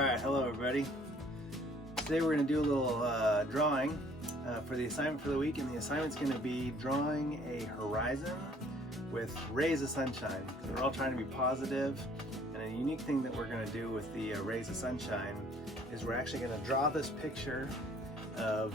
Alright, hello everybody. Today we're going to do a little drawing for the assignment for the week, and the assignment's going to be drawing a horizon with rays of sunshine. We're all trying to be positive, and a unique thing that we're going to do with the rays of sunshine is we're actually going to draw this picture of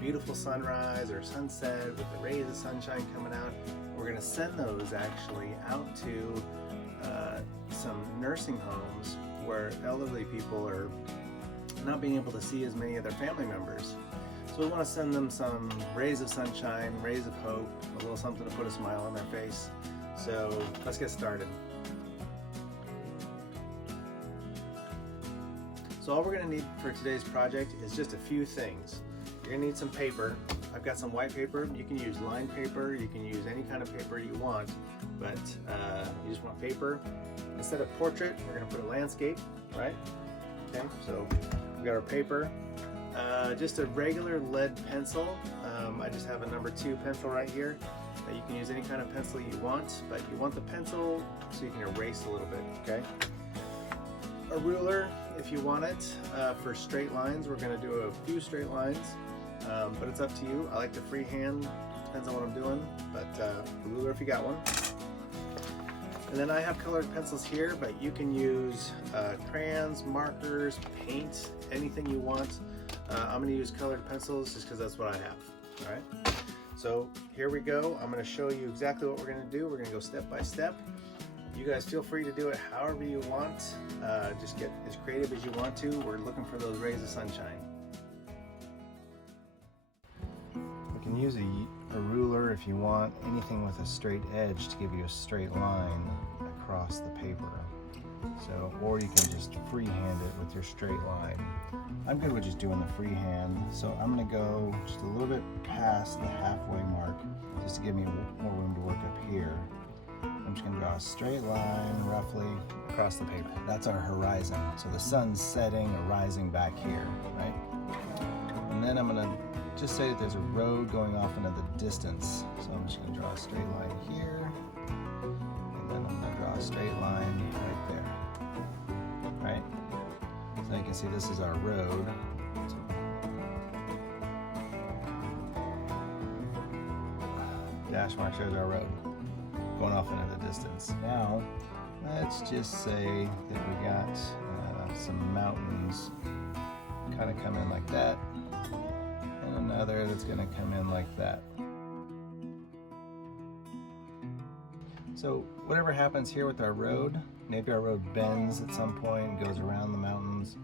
beautiful sunrise or sunset with the rays of sunshine coming out. We're going to send those actually out to some nursing homes where elderly people are not being able to see as many of their family members. So we want to send them some rays of sunshine, rays of hope, a little something to put a smile on their face. So let's get started. So all we're going to need for today's project is just a few things. You're going to need some paper. I've got some white paper. You can use lined paper, you can use any kind of paper you want, but you just want paper. Instead of portrait, we're going to put a landscape, right? Okay, so we got our paper. Just a regular lead pencil. I just have a number 2 pencil right here. You can use any kind of pencil you want, but you want the pencil so you can erase a little bit, okay? A ruler if you want it. For straight lines, we're going to do a few straight lines, but it's up to you. I like to freehand, depends on what I'm doing, but a ruler if you got one. And then I have colored pencils here, but you can use crayons, markers, paint, anything you want. I'm going to use colored pencils just because that's what I have. All right. So here we go. I'm going to show you exactly what we're going to do. We're going to go step by step. You guys feel free to do it however you want. Just get as creative as you want to. We're looking for those rays of sunshine. You can use a ruler if you want, anything with a straight edge to give you a straight line across the paper. So, or you can just freehand it with your straight line. I'm good with just doing the freehand, so I'm going to go just a little bit past the halfway mark just to give me more room to work up here. I'm just going to draw a straight line roughly across the paper. That's our horizon. So the sun's setting or rising back here, right? And then I'm going to just say that there's a road going off into the distance. So I'm just going to draw a straight line here, and then I'm going to draw a straight line right there, right? So you can see this is our road. Dash mark shows our road going off into the distance. Now, let's just say that we got some mountains kind of come in like that, and another that's going to come in like that. So whatever happens here with our road, maybe our road bends at some point, goes around the mountains,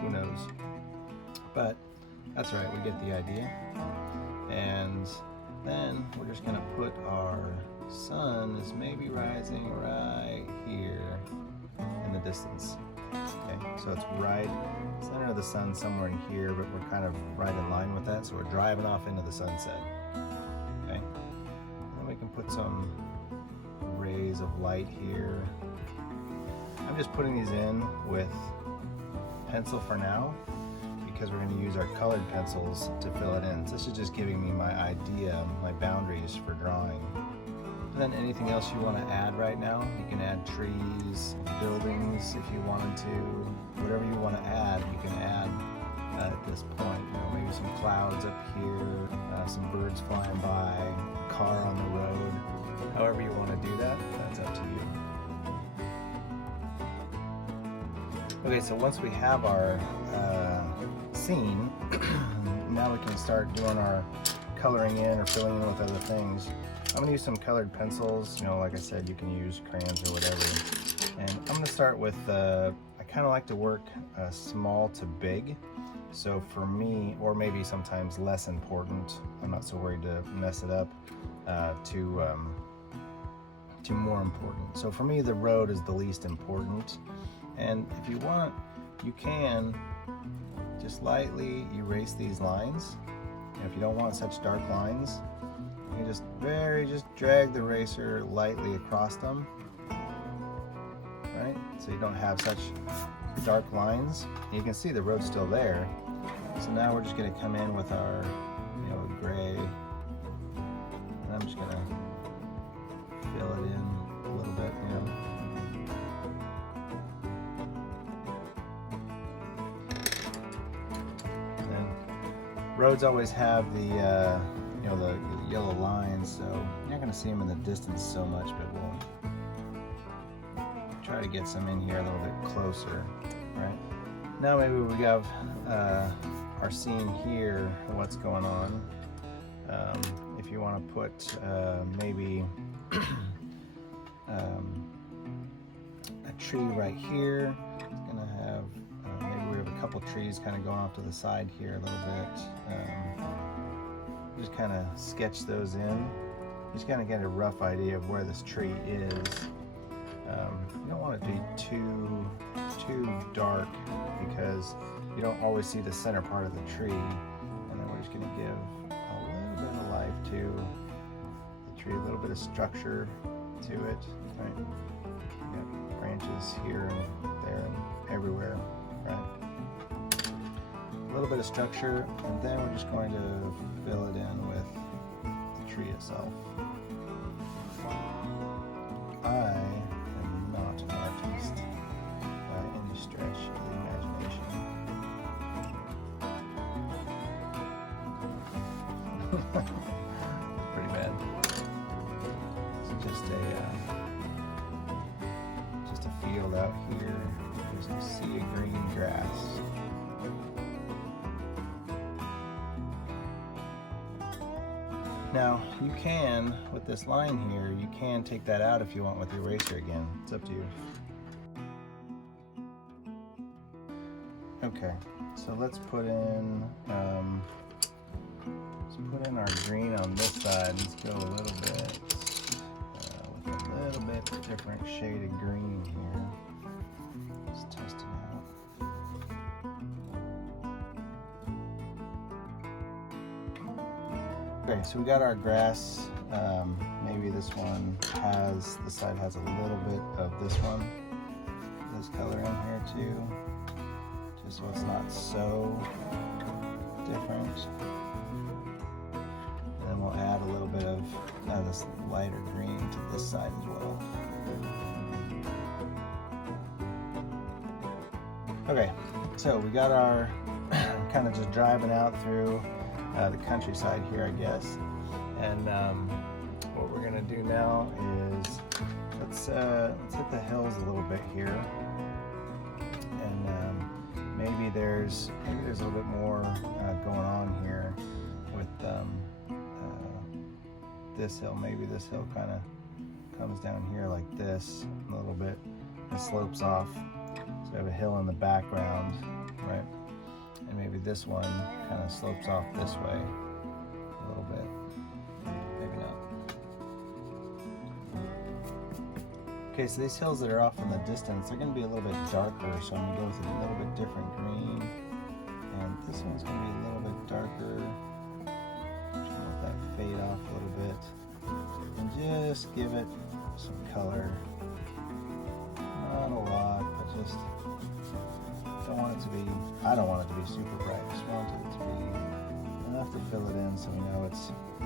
who knows. But that's right, we get the idea. And then we're just going to put our sun is maybe rising right here in the distance. Okay, so it's right center of the sun somewhere in here, but we're kind of right in line with that, so we're driving off into the sunset. Okay, and then we can put some rays of light here. I'm just putting these in with pencil for now because we're going to use our colored pencils to fill it in. So this is just giving me my idea, my boundaries for drawing. And then anything else you want to add right now, you can add trees, buildings if you wanted to. Whatever you want to add, you can add at this point. You know, maybe some clouds up here, some birds flying by, a car on the road. However you want to do that, that's up to you. Okay, so once we have our scene, now we can start doing our coloring in or filling in with other things. I'm going to use some colored pencils. You know, like I said, you can use crayons or whatever. And I'm going to start with, I kind of like to work small to big. So for me, or maybe sometimes less important, I'm not so worried to mess it up, to more important. So for me, the road is the least important. And if you want, you can just lightly erase these lines. And if you don't want such dark lines, you just drag the eraser lightly across them, right? So you don't have such dark lines. You can see the road's still there. So now we're just going to come in with our, gray, and I'm just going to fill it in a little bit, Roads always have the you know, the yellow lines, so you're not going to see them in the distance so much, but we'll try to get some in here a little bit closer, right? Now maybe we have our scene here, what's going on. If you want to put maybe a tree right here, it's going to have, maybe we have a couple trees kind of going off to the side here a little bit. Just kind of sketch those in. Just kind of get a rough idea of where this tree is. You don't want it to be too dark because you don't always see the center part of the tree. And then we're just going to give a little bit of life to the tree, a little bit of structure to it. Right? You got branches here and there and everywhere. Right? A little bit of structure, and then we're just going to fill it in with the tree itself. I am not an artist by any stretch of the imagination. Pretty bad. It's just a field out here. Just a sea of green grass. Now, you can, with this line here, you can take that out if you want with the eraser again. It's up to you. Okay, so let's put in our green on this side. Let's go a little bit with a little bit different shade of green here. Let's test it out. Okay, so we got our grass. Maybe this one this side has a little bit of this color in here too, just so it's not so different. And then we'll add a little bit of this lighter green to this side as well. Okay, so we got our kind of just driving out through the countryside here, I guess. And what we're gonna do now is let's hit the hills a little bit here, and maybe there's a little bit more going on here with this hill. Maybe this hill kind of comes down here like this a little bit and slopes off. So we have a hill in the background, right? And maybe this one kind of slopes off this way a little bit. Maybe not. Okay, so these hills that are off in the distance, they're going to be a little bit darker, so I'm going to go with a little bit different green. And this one's going to be a little bit darker. Just going to let that fade off a little bit. And just give it some color. Not a lot, but just... I don't want it to be super bright. I just want it to be enough to fill it in so we know it's a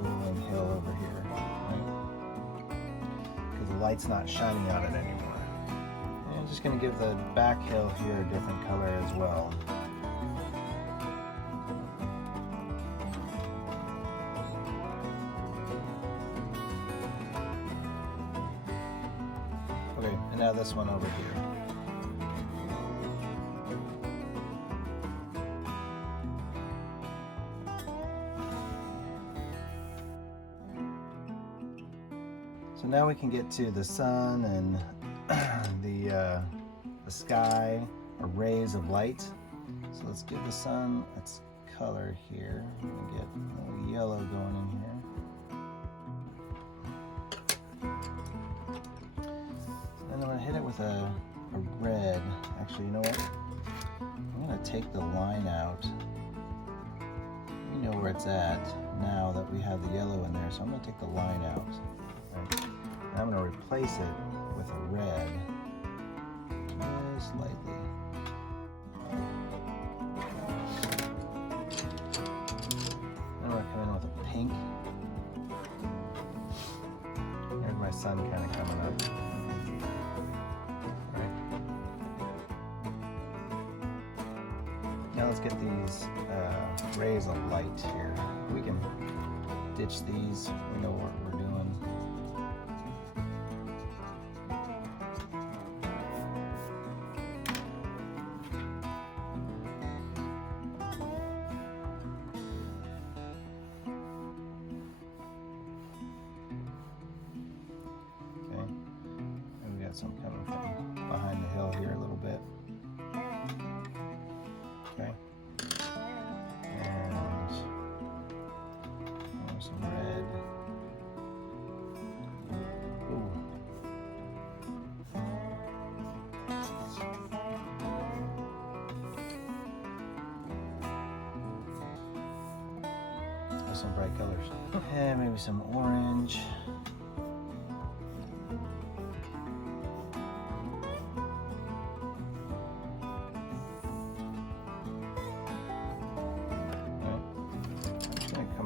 rolling hill over here, right? Because the light's not shining on it anymore. And I'm just going to give the back hill here a different color as well. Okay, and now this one over here. So now we can get to the sun and the sky, or rays of light. So let's give the sun its color here. We're gonna get a little yellow going in here. And I'm gonna hit it with a red. Actually, you know what? I'm gonna take the line out. We know where it's at now that we have the yellow in there, so I'm gonna take the line out. Right. And I'm going to replace it with a red, just lightly. I'm going to come in with a pink. There's my sun kind of coming up. Right. Now let's get these rays of light here. We can ditch these. We know what we're doing. Okay, and we got some coming from behind the hill here a little bit. Okay. And some red. Ooh. There's some bright colors. And maybe some orange.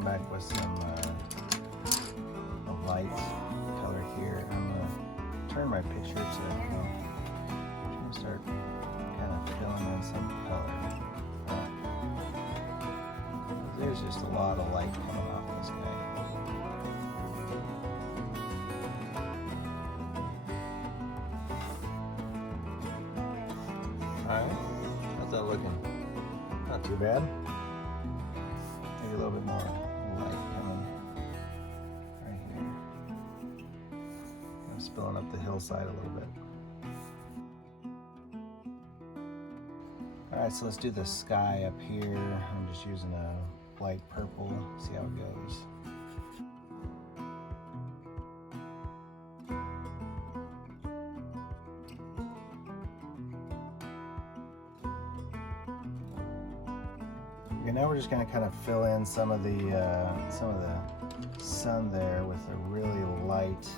Back with some a light color here. I'm going to turn my picture to I'm going to start kind of filling in some color. There's just a lot of light coming off this guy. Alright, how's that looking? Not too bad. Maybe a little bit more light coming right here. I'm spilling up the hillside a little bit. Alright, so let's do the sky up here. I'm just using a light purple, see how it goes. Okay, now we're just going to kind of fill in some of the sun there with a really light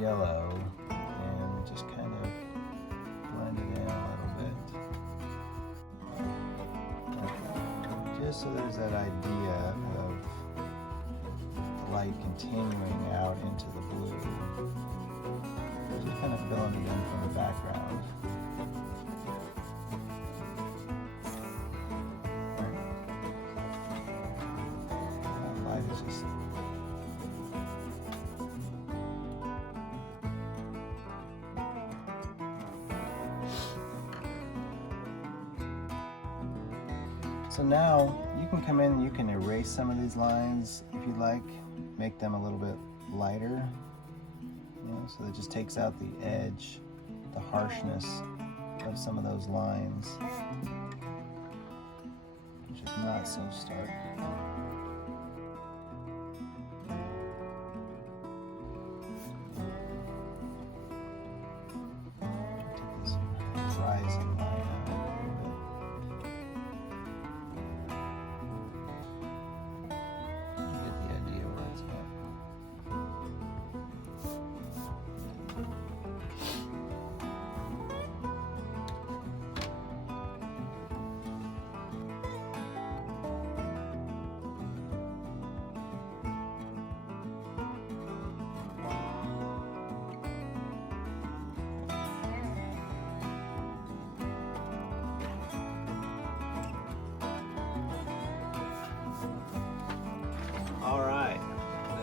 yellow, and just kind of blend it in a little bit. Okay. Just so there's that idea of the light continuing out into the blue. Just kind of filling it in from the background. So now you can come in and you can erase some of these lines if you'd like, make them a little bit lighter, so that just takes out the edge, the harshness of some of those lines, which is not so stark. Take this rising line out a little bit. All right,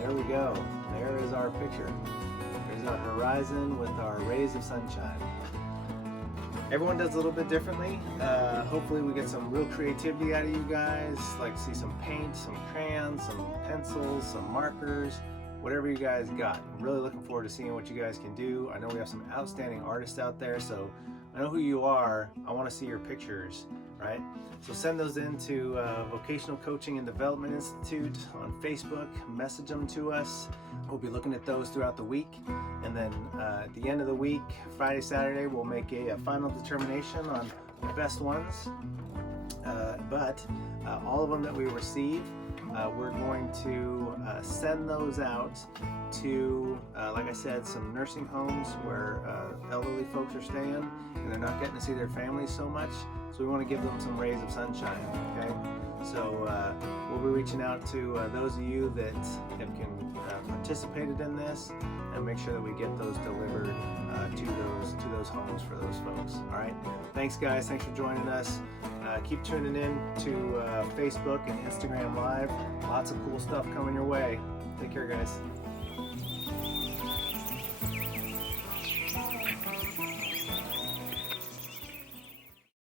there we go. There is our picture. There's our horizon with our rays of sunshine. Everyone does a little bit differently. Hopefully we get some real creativity out of you guys. Like to see some paint, some crayons, some pencils, some markers, whatever you guys got. I'm really looking forward to seeing what you guys can do. I know we have some outstanding artists out there, so I know who you are. I want to see your pictures, right? So send those in to Vocational Coaching and Development Institute on Facebook. Message them to us. We'll be looking at those throughout the week. And then at the end of the week, Friday, Saturday, we'll make a final determination on the best ones. But all of them that we receive, we're going to send those out to, like I said, some nursing homes where elderly folks are staying and they're not getting to see their families so much. So we want to give them some rays of sunshine, okay? So we'll be reaching out to those of you that can participated in this, and make sure that we get those delivered to those homes for those folks. All right. Thanks, guys. Thanks for joining us. Keep tuning in to Facebook and Instagram Live. Lots of cool stuff coming your way. Take care, guys.